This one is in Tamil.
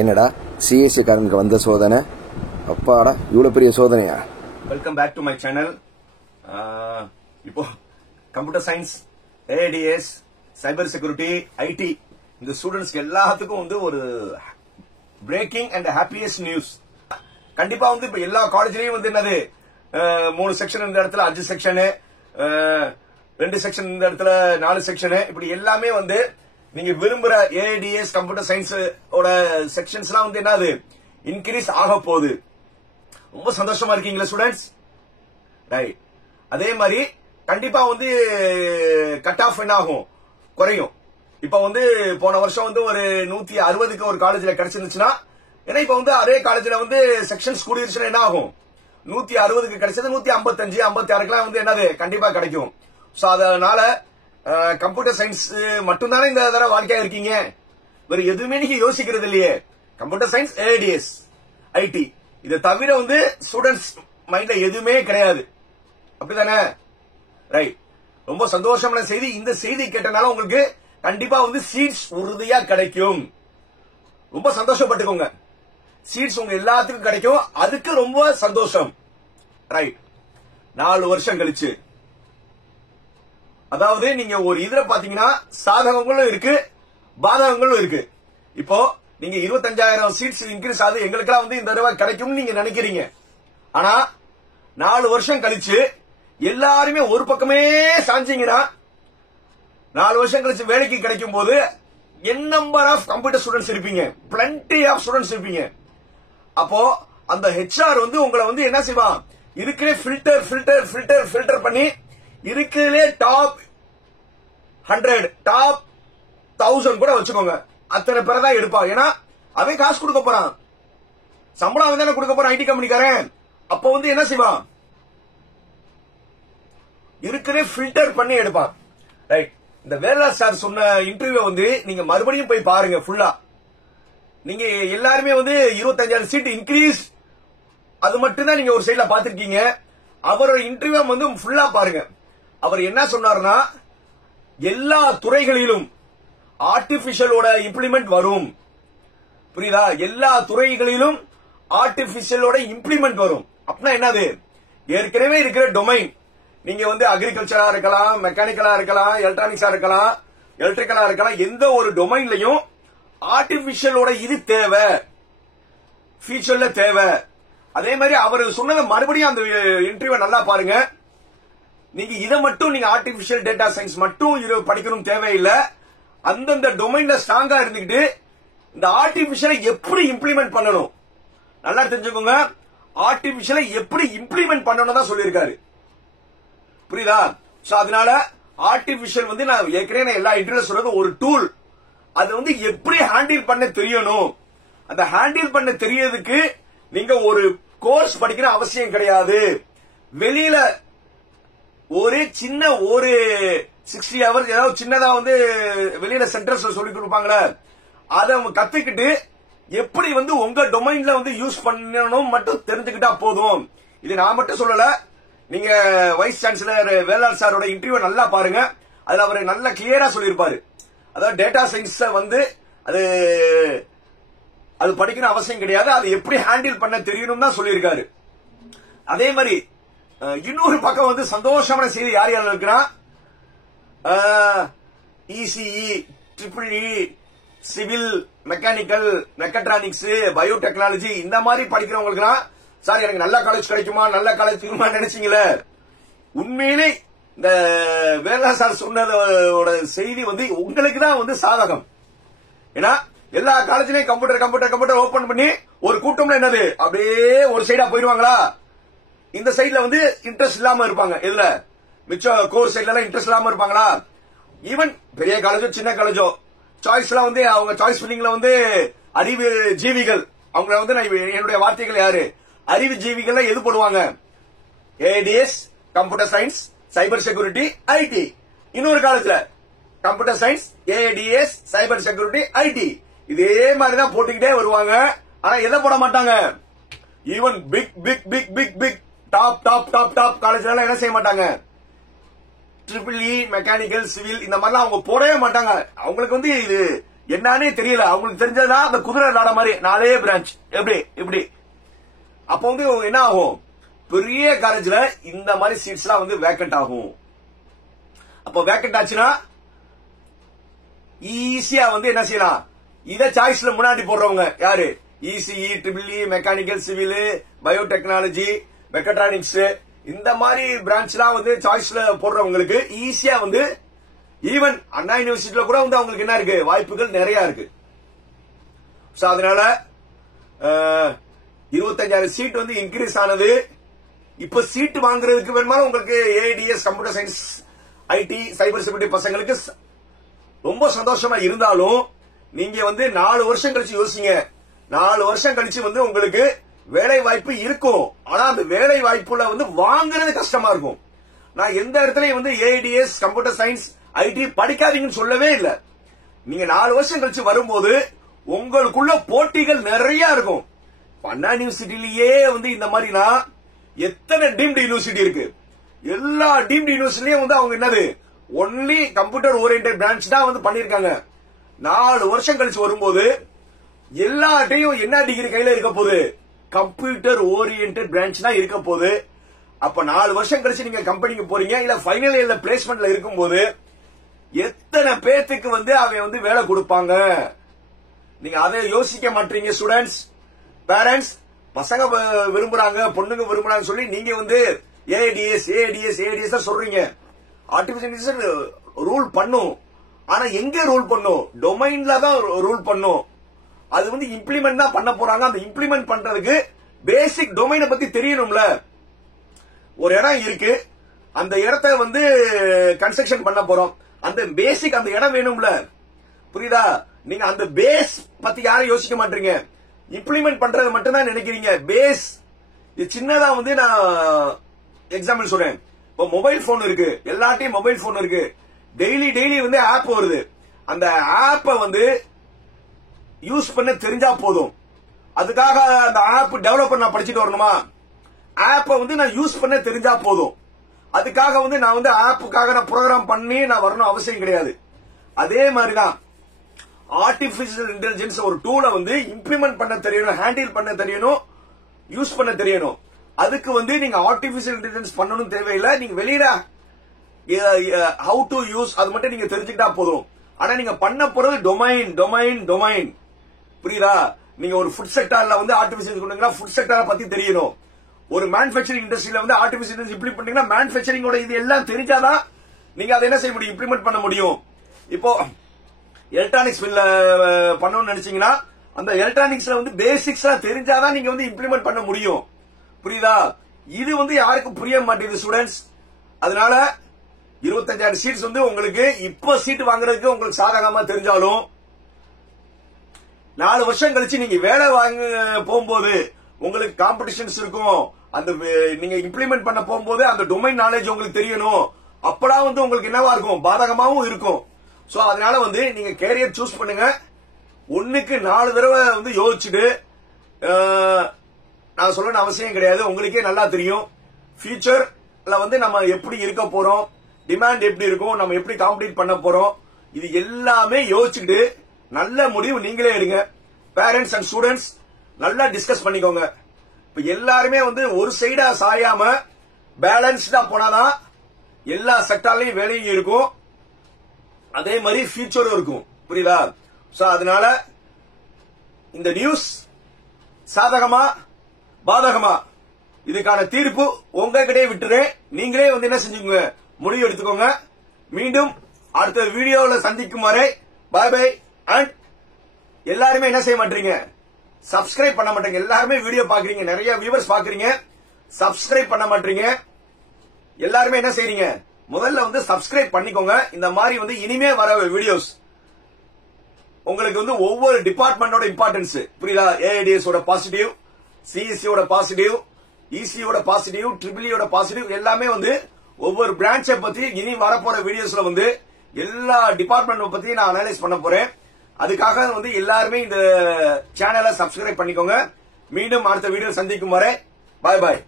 என்னடா சிஎஸ்சி காரனுக்கு வந்த சோதனை? அப்பாடா, இவ்வளவு பெரிய சோதனையா? Welcome back to my channel. இப்போ computer science, ADS, cyber security, IT இந்த ஸ்டூடெண்ட்ஸ்க்கு எல்லாத்துக்கும் வந்து ஒரு பிரேக்கிங் அண்ட் ஹாப்பியஸ்ட் நியூஸ். கண்டிப்பா வந்து இப்ப எல்லா காலேஜ்லயும் வந்து என்னது 3 செக்ஷன் இந்த இடத்துல 5 செக்ஷனு, 2 செக்ஷன் இந்த இடத்துல 4 செக்ஷனு, இப்படி எல்லாமே வந்து நீங்க விரும்புற ஏடிஎஸ் கம்ப்யூட்டர் சயின்ஸ் ஓட செக்ஷன்ஸ் எல்லாம் வந்து என்னது இன்கிரீஸ் ஆக போகுது. ரொம்ப சந்தோஷமா இருக்கீங்களா ஸ்டூடெண்ட்ஸ்? ரைட். அதே மாதிரி கண்டிப்பா வந்து கட் ஆஃப் என்ன ஆகும், குறையும். இப்ப வந்து போன வருஷம் வந்து ஒரு 160க்கு ஒரு காலேஜ்ல கிடைச்சிருந்துச்சுன்னா, ஏன்னா இப்ப வந்து அதே காலேஜ்ல வந்து செக்ஷன்ஸ் கூடிருச்சுன்னா என்ன ஆகும், 160க்கு கிடைச்சது 155, 56க்குலாம் வந்து என்னது கண்டிப்பா கிடைக்கும். சோ அதனால கம்ப்யூட்டர் சயின்ஸ் மட்டும்தானே இந்த தடவை வாழ்க்கையா இருக்கீங்க, வேற எதுவுமே நீங்க யோசிக்கிறது இல்லையே. கம்ப்யூட்டர் சயின்ஸ், ஏடிஎஸ், ஐடி இதை தவிர வந்து ஸ்டூடெண்ட்ஸ் மைண்ட்ல எதுவுமே கிடையாது, அப்படிதானே? ரைட். ரொம்ப சந்தோஷமான செய்தி. இந்த செய்தி கேட்டனால உங்களுக்கு கண்டிப்பா வந்து சீட்ஸ் உறுதியா கிடைக்கும். ரொம்ப சந்தோஷப்பட்டுக்கோங்க. சீட்ஸ் உங்க எல்லாத்துக்கும் கிடைக்கும், அதுக்கு ரொம்ப சந்தோஷம். ரைட். 4 வருஷம் கழிச்சு, அதாவது நீங்க ஒரு இதுல பாத்தீங்கன்னா சாதகங்களும் இருக்கு, பாதகங்களும் இருக்கு. இப்போ நீங்க 25,000 சீட்ஸ் இன்க்ரீஸ் ஆகுது, எங்களுக்கெல்லாம் வந்து இந்த தடவை கிடைக்கும்னு நீங்க நினைக்கிறீங்க. ஆனா 4 வருஷம் கழிச்சு எல்லாருமே ஒரு பக்கமே சாஞ்சிங்கன்னா, 4 வருஷம் கழிச்சு வேலைக்கு கிடைக்கும் போது என் நம்பர் ஆஃப் கம்ப்யூட்டர் ஸ்டூடெண்ட்ஸ் இருப்பீங்க, பிளண்டி ஆஃப் ஸ்டூடெண்ட்ஸ் இருப்பீங்க. அப்போ அந்த ஹெச்ஆர் வந்து உங்களை வந்து என்ன செய்வான், இருக்கிற ஃபில்டர் ஃபில்டர் ஃபில்டர் ஃபில்டர் பண்ணி இருக்கிறதுலே டாப் 100, டாப் 1000 கூட வச்சுக்கோங்க, அத்தனை பேரை தான் எடுப்பான். ஏன்னா அவன் காசு கொடுக்க போறான், சம்பளம் அவன் தானே கொடுக்க போறான், ஐடி கம்பெனிக்காரன். அப்போ வந்து என்ன செய்வான், இருக்கிற ஃபில்டர் பண்ணி எடுப்பான். ரைட். இந்த வேலா சார் சொன்ன இன்டர்வியூ வந்து நீங்க மறுபடியும் போய் பாருங்க ஃபுல்லா. நீங்க எல்லாருமே வந்து 25,000 சீட் இன்க்ரீஸ், அது மட்டும் தான் நீங்க ஒரு சைட்ல பாத்திருக்கீங்க. அவரோட இன்டர்வியூ வந்து ஃபுல்லா பாருங்க. அவர் என்ன சொன்னார்னா, எல்லா துறைகளிலும் ஆர்டிபிஷியலோட இம்ப்ளிமெண்ட் வரும். புரியுதா? எல்லா துறைகளிலும் ஆர்டிபிஷியலோட இம்ப்ளிமெண்ட் வரும். அப்படின்னா என்னது, ஏற்கனவே இருக்கிற டொமைன், நீங்க வந்து அக்ரிகல்ச்சரா இருக்கலாம், மெக்கானிக்கலா இருக்கலாம், எலக்ட்ரானிக்ஸா இருக்கலாம், எலக்ட்ரிக்கலா இருக்கலாம், எந்த ஒரு டொமைன்லயும் ஆர்டிபிஷியலோட இது தேவை, ஃபியூச்சர்ல தேவை. அதே மாதிரி அவர் சொன்னதை மறுபடியும் அந்த இன்டர்வியூ நல்லா பாருங்க. நீங்க இதை மட்டும் நீங்க ஆர்டிபிஷியல் டேட்டா சயின்ஸ் மட்டும் படிக்கணும் தேவையில்லை. அந்தந்த டொமைன்ல ஸ்ட்ராங்கா இருந்துகிட்டு இந்த ஆர்டிபிஷியலை எப்படி இம்ப்ளிமெண்ட் பண்ணணும் நல்லா தெரிஞ்சுக்கோங்க. ஆர்டிபிஷியலை எப்படி இம்ப்ளிமெண்ட் பண்ணணும் தான் சொல்லியிருக்காரு. புரியுதா? சோ அதனால ஆர்டிபிஷியல் வந்து நான் ஏற்கனவே எல்லா இன்டர்வியூல சொல்றது ஒரு டூல், அது வந்து எப்படி ஹேண்டில் பண்ண தெரியணும். அந்த ஹேண்டில் பண்ண தெரியறதுக்கு நீங்க ஒரு கோர்ஸ் படிக்கிற அவசியம் கிடையாது. வெளியில ஒரு சின்ன ஒரு 60 ஹவர்ஸ் ஏதாவது சின்னதா வந்து வெளியில சென்டர்ஸ் சொல்லி கொடுப்பாங்களே, அதை கத்துக்கிட்டு எப்படி வந்து உங்க டொமைன்ல வந்து யூஸ் பண்ணணும் மட்டும் தெரிஞ்சுக்கிட்டா போதும். இது நான் மட்டும் சொல்லல, நீங்க வைஸ் சான்சலர் வேலார் சாரோட இன்டர்வியூ நல்லா பாருங்க. அதுல அவர் நல்ல கிளியரா சொல்லியிருப்பாரு. அதாவது டேட்டா சயின்ஸ் வந்து அது படிக்கணும் அவசியம் கிடையாது, அது எப்படி ஹேண்டில் பண்ண தெரியணும் தான் சொல்லியிருக்காரு. அதே மாதிரி இன்னொரு பக்கம் வந்து சந்தோஷமான செய்தி யார் யார் இருக்குன்னா, ECE, triple E, civil, mechanical, mechatronics, biotechnology இந்த மாதிரி படிக்கிறவங்களுக்கு சார் எனக்கு நல்ல காலேஜ் கிடைக்குமா, நல்ல காலேஜ் கிடைக்குமா நினைச்சீங்களே, உண்மையிலே இந்த வேலா சார் சொன்னதோட செய்தி வந்து உங்களுக்கு தான் வந்து சாதகம். ஏன்னா எல்லா காலேஜ்லயும் கம்ப்யூட்டர் கம்ப்யூட்டர் கம்ப்யூட்டர் ஓபன் பண்ணி ஒரு கூட்டம்ல என்னது அப்படியே ஒரு சைடா போயிருவாங்களா, இந்த சைட்ல வந்து இன்ட்ரெஸ்ட் இல்லாம இருப்பாங்க. இதுல மிச்சம் கோர் சைட்ல எல்லாம் இன்ட்ரெஸ்ட் இல்லாம இருப்பாங்களா? ஈவன் பெரிய காலேஜோ சின்ன காலேஜோ சாய்ஸ் எல்லாம் வந்து அவங்க சாய்ஸ் ஃபில்லிங்ல வந்து அறிவு ஜீவிகள், அவங்க வந்து என்னுடைய வார்த்தைகள் யாரு, அறிவு ஜீவிகள் எது போடுவாங்க, ADS, computer science, cyber security, IT. இன்னொரு காலத்துல computer science, ADS, cyber security, IT இதே மாதிரிதான் போட்டுக்கிட்டே வருவாங்க. ஆனா எதை போட மாட்டாங்க, even big big big big big top top top top காலேஜ்ல என்ன செய்ய மாட்டாங்க, ட்ரிபிள் இ, மெக்கானிக்கல், சிவில் இந்த மாதிரிலாம் அவங்க போடவே மாட்டாங்க. அவங்களுக்கு வந்து இது என்னன்னே தெரியல. அவங்களுக்கு தெரிஞ்சதுன்னா அந்த குதிரை நாட மாதிரி 4 பிரான்ச் எப்படி இப்படி. அப்ப வந்து என்ன ஆகும், பெரிய காலேஜ்ல இந்த மாதிரி சீட்ஸ்லாம் வந்து வேக்கண்ட் ஆகும். அப்ப வேக்கண்ட் ஆச்சுன்னா ஈஸியா வந்து என்ன செய்யலாம், இத சாய்ஸ்ல முன்னாடி போடுறவங்க யாரு, ECE, triple E, mechanical, civil, biotechnology, mechatronics, இந்த மாதிரி பிரான்ச்லாம் வந்து சாய்ஸ்ல போடுறவங்களுக்கு ஈஸியா வந்து ஈவன் அண்ணா யூனிவர்சிட்டியில கூட வந்து அவங்களுக்கு என்ன இருக்கு, வாய்ப்புகள் நிறைய இருக்கு. சோ அதனால 25,000 சீட் வந்து இன்க்ரீஸ் ஆனது. இப்ப சீட் வாங்குறதுக்கு வேணுமாலும் உங்களுக்கு AIDS, computer science, IT, cyber security பசங்களுக்கு ரொம்ப சந்தோஷமா இருந்தாலும் நீங்க வந்து 4 வருஷம் கழிச்சு யோசிங்க. 4 வருஷம் கழிச்சு வந்து உங்களுக்கு வேலை வாய்ப்பு இருக்கும். ஆனா அந்த வேலை வாய்ப்புல வந்து வாங்குறது கஷ்டமா இருக்கும். நான் எந்த இடத்துலயும் வந்து ஏஐடிஎஸ், கம்ப்யூட்டர் சயின்ஸ், ஐடி படிக்காதீங்கன்னு சொல்லவே இல்லை. நீங்க 4 வருஷம் கழிச்சு வரும்போது உங்களுக்குள்ள போட்டிகள் நிறைய இருக்கும். அண்ணா யூனிவர்சிட்டிலேயே வந்து இந்த மாதிரினா எத்தனை டீம்டு யூனிவர்சிட்டி இருக்கு. எல்லா டீம்டு யூனிவர்சிட்டிலயும் வந்து அவங்க என்னது ஒன்லி கம்ப்யூட்டர் ஓரியன்டட் பிரான்ச் தான் வந்து பண்ணிருக்காங்க. 4 வருஷம் கழிச்சு வரும்போது எல்லாட்டையும் என்ன டிகிரி கையில இருக்க போகுது, கம்ப்யூட்டர் ஓரியன்டட் பிரான்ச் தான் இருக்க போகுது. அப்ப 4 வருஷம் கழிச்சு நீங்க கம்பெனிக்கு போறீங்க, இல்ல ஃபைனல் இயர்ல பிளேஸ்மெண்ட்ல இருக்கும்போது எத்தனை பேத்துக்கு வந்து அவன் வந்து வேலை கொடுப்பாங்க. நீங்க அதை யோசிக்க மாட்டீங்க. ஸ்டூடெண்ட்ஸ், பேரண்ட்ஸ், பசங்க விரும்புறாங்க, பொண்ணுங்க விரும்புறாங்க சொல்லி நீங்க வந்து ஏஐடிஎஸ் சொல்றீங்க. ஆர்டிபிஷியல் இன்டெலிஜென்ஸ் ரூல் பண்ணும். ஆனா எங்க ரூல் பண்ணும், டொமைன்ல தான் ரூல் பண்ணும். அது வந்து இம்ப்ளிமெண்ட் தான் பண்ண போறாங்க. அந்த இம்ப்ளிமெண்ட் பண்றதுக்கு பேசிக் டொமைனை பத்தி தெரியணும்ல. ஒரு இடம் இருக்கு, அந்த இடத்தை வந்து கன்ஸ்ட்ரக்ஷன் பண்ண போறோம், அந்த பேசிக் அந்த இடம் வேணும்ல. புரியுதா? நீங்க அந்த பேஸ் பத்தி யாரும் யோசிக்க மாட்டீங்க, இம்ப்ளிமெண்ட் பண்றது மட்டும் தான் நினைக்கிறீங்க. பேஸ் இது சின்னதா வந்து நான் எக்ஸாம்பிள் சொல்றேன். இப்போ மொபைல் போன் இருக்கு, எல்லாத்தையும் மொபைல் போன் இருக்கு, டெய்லி வந்து ஆப் வருது. அந்த ஆப்பை வந்து யூஸ் பண்ண தெரிஞ்சா போதும். அதுக்காக அந்த ஆப் டெவலப்பர் நான் படிச்சுட்டு வரணுமா? ஆப்பை வந்து நான் யூஸ் பண்ண தெரிஞ்சா போதும். அதுக்காக வந்து நான் வந்து ஆப்புக்காக நான் ப்ரோக்ராம் பண்ணி நான் வரணும் அவசியம் கிடையாது. அதே மாதிரிதான் ஆர்டிபிஷியல் இன்டெலிஜென்ஸ் ஒரு டூலை வந்து இம்ப்ளிமெண்ட் பண்ண தெரியணும், ஹேண்டில் பண்ண தெரியணும், யூஸ் பண்ண தெரியணும். அதுக்கு வந்து நீங்க ஆர்டிபிஷியல் இன்டெலிஜென்ஸ் பண்ணணும் தேவையில்லை. நீங்க வெளியில ஹவு டு யூஸ் அது மட்டும் நீங்க தெரிஞ்சுக்கிட்டா போதும். ஆனா நீங்க பண்ண போறது டொமைன். புரியுதா? நீங்க ஒரு ஃபுட் செக்டார்ல வந்து ஆர்டிபிஷியல் ஃபுட் செக்டார பத்தி தெரியணும். ஒரு மேனுஃபேக்சரிங் இண்டஸ்ட்ரியில வந்து ஆர்டிபிஷியல் இன்டெலிஜென்ஸ் இம்ப்ளிமெண்ட் பண்ணீங்கன்னா மேனுஃபேக்சரிங்கோட இது எல்லாம் தெரிஞ்சாதான் நீங்க அதை என்ன செய்ய முடியும், இம்ப்ளிமெண்ட் பண்ண முடியும். இப்போ எலக்ட்ரானிக்ஸ் பண்ணணும்னு நினைச்சீங்கன்னா அந்த எலக்ட்ரானிக்ஸ்ல வந்து பேசிக்ஸ் தெரிஞ்சாதான் நீங்க வந்து இம்ப்ளிமெண்ட் பண்ண முடியும். புரியுதா? இது வந்து யாருக்கும் புரிய மாட்டேங்குது ஸ்டூடெண்ட்ஸ். அதனால 25,000 சீட்ஸ் வந்து உங்களுக்கு இப்போ சீட் வாங்குறதுக்கு உங்களுக்கு சாதகமா தெரிஞ்சாலும் 4 வருஷம் கழிச்சு நீங்க வேலை வாங்க போகும்போது உங்களுக்கு காம்படிஷன்ஸ் இருக்கும். அந்த நீங்க இம்ப்ளிமெண்ட் பண்ண போகும்போது அந்த டொமைன் நாலேஜ் உங்களுக்கு தெரியணும். அப்பதான் வந்து உங்களுக்கு என்னவா இருக்கும், பாதகமாவும் இருக்கும். சோ அதனால வந்து நீங்க கேரியர் சூஸ் பண்ணுங்க. 1க்கு 4 தடவை வந்து யோசிச்சுட்டு நான் சொல்லணும் அவசியம் கிடையாது. உங்களுக்கே நல்லா தெரியும் ஃபியூச்சர்ல வந்து நம்ம எப்படி இருக்க போறோம், டிமாண்ட் எப்படி இருக்கும், நம்ம எப்படி காம்பீட் பண்ண போறோம். இது எல்லாமே யோசிச்சுட்டு நல்ல முடிவு நீங்களே எடுங்க. பேரண்ட்ஸ் அண்ட் ஸ்டூடெண்ட்ஸ் நல்லா டிஸ்கஸ் பண்ணிக்கோங்க. இப்ப எல்லாருமே வந்து ஒரு சைடா சாயாம பேலன்ஸ்டா போனாதான் எல்லா செக்டார்லயும் வேலையும் இருக்கும், அதே மாதிரி ஃபியூச்சரும் இருக்கும். புரியுதா? சோ அதனால இந்த நியூஸ் சாதகமா பாதகமா இதுக்கான தீர்ப்பு உங்ககிட்டே விட்டுறேன். நீங்களே வந்து என்ன செஞ்சுக்கோங்க, முடிவு எடுத்துக்கோங்க. மீண்டும் அடுத்த வீடியோவில் சந்திக்கும் வரை பை பை. அண்ட் எல்லாருமே என்ன செய்ய மாட்டீங்க, சப்ஸ்கிரைப் பண்ண மாட்டீங்க. எல்லாருமே வீடியோ பாக்குறீங்க, நிறைய வியூவர்ஸ் பாக்குறீங்க, சப்ஸ்கிரைப் பண்ண மாட்டீங்க. எல்லாருமே என்ன செய்றீங்க, முதல்ல வந்து சப்ஸ்கிரைப் பண்ணிக்கோங்க. இந்த மாதிரி வந்து இனிமே வர வீடியோஸ் உங்களுக்கு வந்து ஒவ்வொரு டிபார்ட்மெண்டோட இம்பார்ட்டன்ஸ் புரியுதா, ஏஐடிஎஸ் ஓட பாசிட்டிவ், சிஎஸ்சி ஓட பாசிட்டிவ், இசியோட பாசிட்டிவ், ட்ரிபிள்இயோட பாசிட்டிவ் எல்லாமே வந்து ஒவ்வொரு பிரான்ச்சை பத்தி இனி வரப்போற வீடியோஸ்ல வந்து எல்லா டிபார்ட்மெண்ட் பத்தி நான் அனலைஸ் பண்ண போறேன். அதுக்காக வந்து எல்லாருமே இந்த சேனலை சப்ஸ்கிரைப் பண்ணிக்கோங்க. மீண்டும் அடுத்த வீடியோ சந்திக்கும் வரை பாய் பாய்.